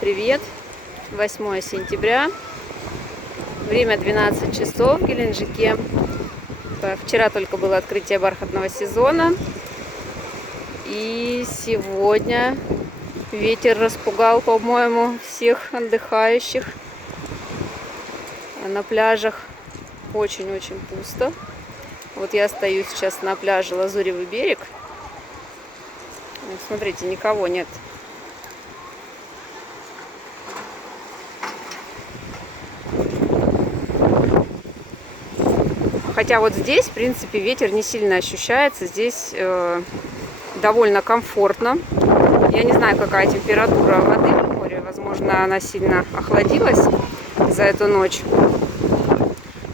привет! 8 сентября, время 12 часов в Геленджике. Вчера только было открытие бархатного сезона, и сегодня ветер распугал, по-моему, всех отдыхающих. На пляжах очень-очень пусто. Вот я стою сейчас на пляже Лазуревый берег. Смотрите, никого нет. Хотя вот здесь, в принципе, ветер не сильно ощущается. Здесь довольно комфортно. Я не знаю, какая температура воды в море. Возможно, она сильно охладилась за эту ночь.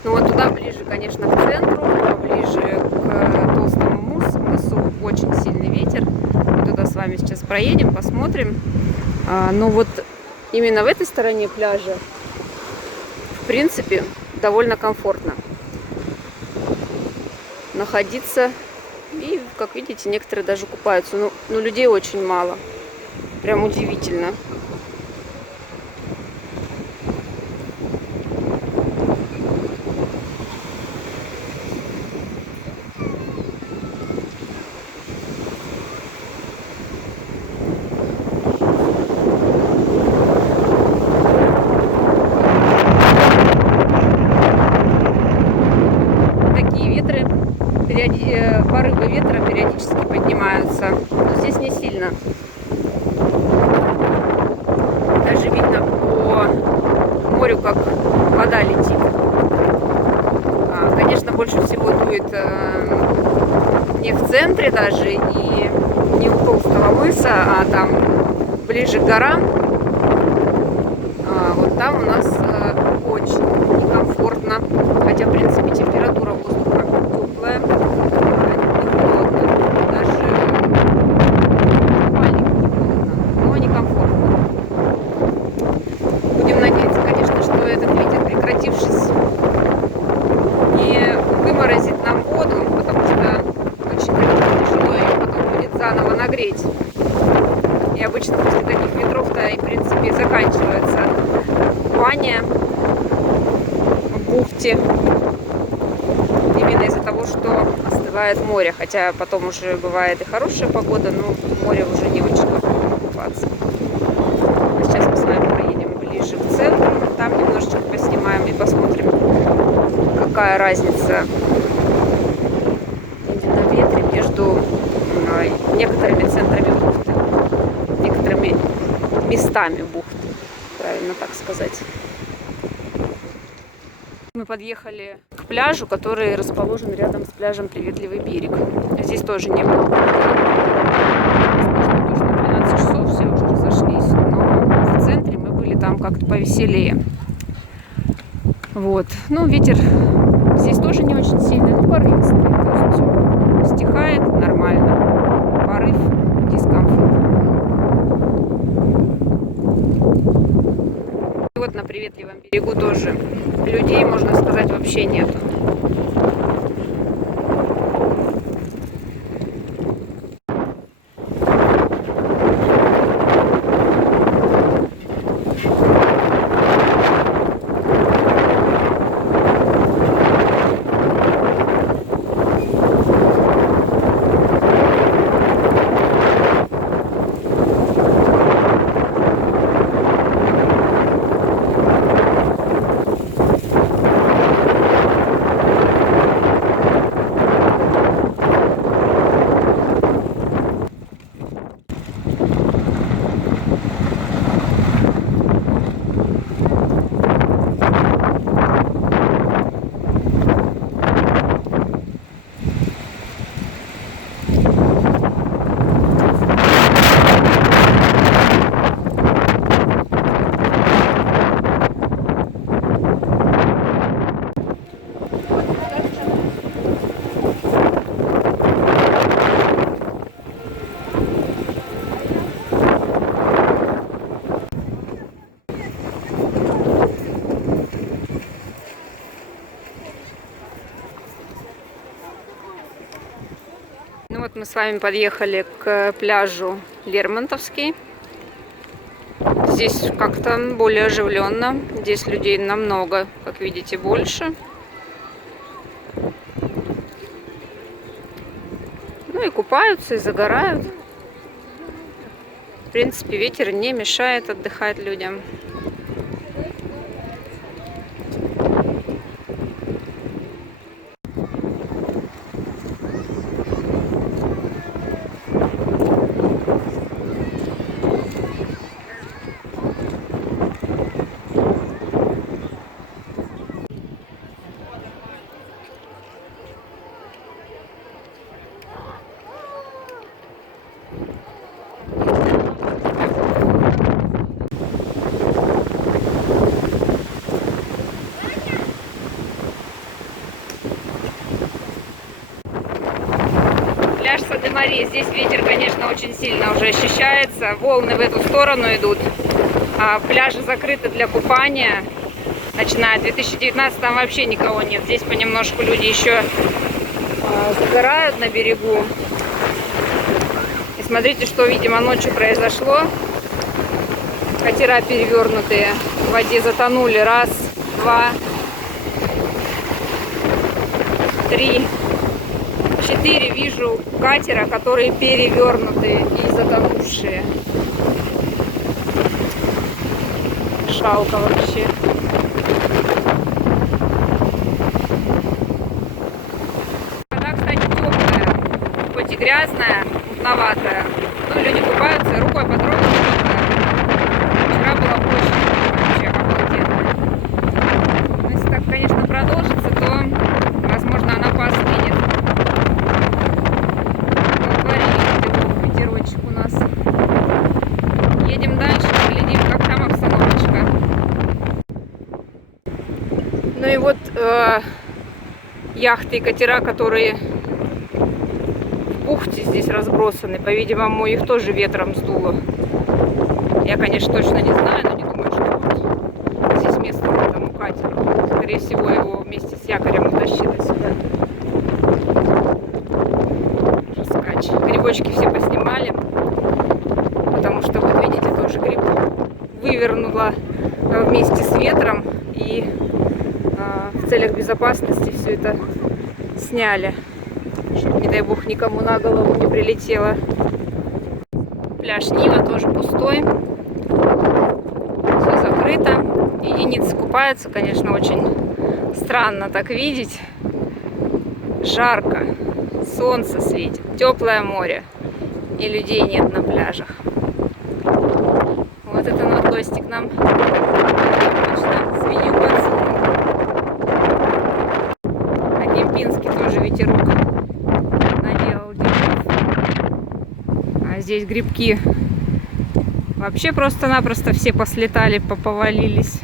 Ну вот туда ближе, конечно, к центру, ближе к толстому мысу. Очень сильный ветер. Мы туда с вами сейчас проедем, посмотрим. Но вот именно в этой стороне пляжа, в принципе, довольно комфортно находиться. И, как видите, некоторые даже купаются. Но людей очень мало. Прям удивительно. Порывы ветра периодически поднимаются, но здесь не сильно. Даже видно по морю, как вода летит. Конечно, больше всего дует не в центре даже и не у толстого мыса, а там ближе к горам. Вот там у нас очень некомфортно, хотя в принципе температура воздуха теплая. Нагреть. И обычно после таких ветров-то и в принципе заканчивается купание в бухте. Именно из-за того, что остывает море. Хотя потом уже бывает и хорошая погода, но в море уже не очень комфортно купаться. А сейчас мы с вами проедем ближе к центру. Там немножечко поснимаем и посмотрим, какая разница именно в ветре между некоторыми центрами бухты, некоторыми местами бухты, правильно так сказать. Мы подъехали к пляжу, который расположен рядом с пляжем Приветливый берег. Здесь тоже немного. 12 часов все уже разошлись, но в центре мы были там как-то повеселее. Вот. Ну, ветер здесь тоже не очень сильный, но порывистый. То есть стихает нормально. Порыв, дискомфорт. И вот на Приветливом берегу тоже людей, можно сказать, вообще нету. Ну вот мы с вами подъехали к пляжу Лермонтовский. здесь как-то более оживленно. Здесь людей намного, как видите, больше. Ну и купаются, и загорают. В принципе, ветер не мешает отдыхать людям. Пляж Саде-Мари. Здесь ветер, конечно, очень сильно уже ощущается. Волны в эту сторону идут. Пляжи закрыты для купания. Начиная 2019 там вообще никого нет. Здесь понемножку люди еще загорают на берегу. И смотрите, что, видимо, ночью произошло. Катера перевернутые в воде затонули. Раз, два, три, 4 вижу катера, которые перевернутые и затонувшие. Жалко вообще. Вода, кстати, теплая, хоть и грязная, мутноватая. Но люди купаются, и рукой потрогать можно. Вчера была очень вообще обалденно. Если так, конечно, продолжится, то, возможно, она поостынет. Ветерочек у нас. Едем дальше, глядим, как там обстановочка. Ну и вот яхты и катера, которые в бухте здесь разбросаны. По-видимому, их тоже ветром сдуло. Я, конечно, точно не знаю, но не думаю, что вот здесь место этому катеру. Скорее всего, его вместе с якорем утащило сюда. Скач. Грибочки все поснимали, потому что, вот видите, тоже гриб вывернуло вместе с ветром, и в целях безопасности все это сняли, чтобы, не дай бог, никому на голову не прилетело. Пляж Нива тоже пустой, все закрыто. Единицы купаются, конечно, очень странно так видеть. Жарко, солнце светит, теплое море, и людей нет на пляжах. Вот это надлостик нам точно свинью подсунул. На Кемпинске тоже ветерок наделал дерев. А здесь грибки вообще просто-напросто все послетали, поповалились.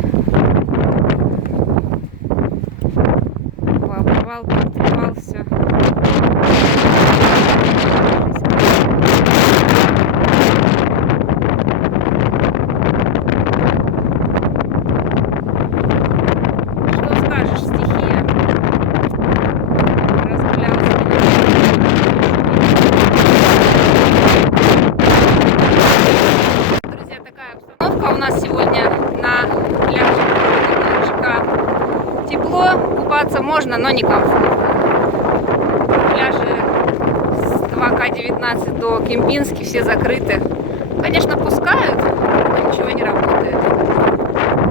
Пообрывал, потрепал все. У нас сегодня на пляже ЖК тепло, купаться можно, но не комфортно. Пляжи с 2К19 до Кемпински все закрыты. Конечно, пускают, но ничего не работает.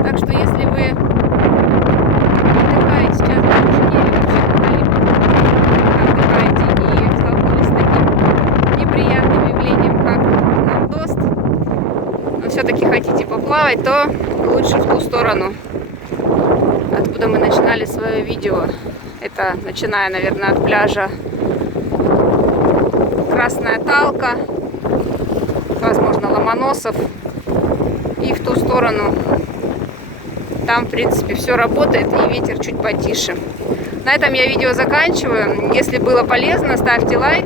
Так что если вы отдыхаете сейчас в Мужине или вообще отдыхаете и столкнулись с таким неприятным явлением, как Нордост, но все-таки хотите поплавать, то лучше в ту сторону, откуда мы начинали свое видео. Это начиная, наверное, от пляжа Красная Талка, возможно, Ломоносов, и в ту сторону. Там, в принципе, все работает, и ветер чуть потише. На этом я видео заканчиваю. Если было полезно, ставьте лайк,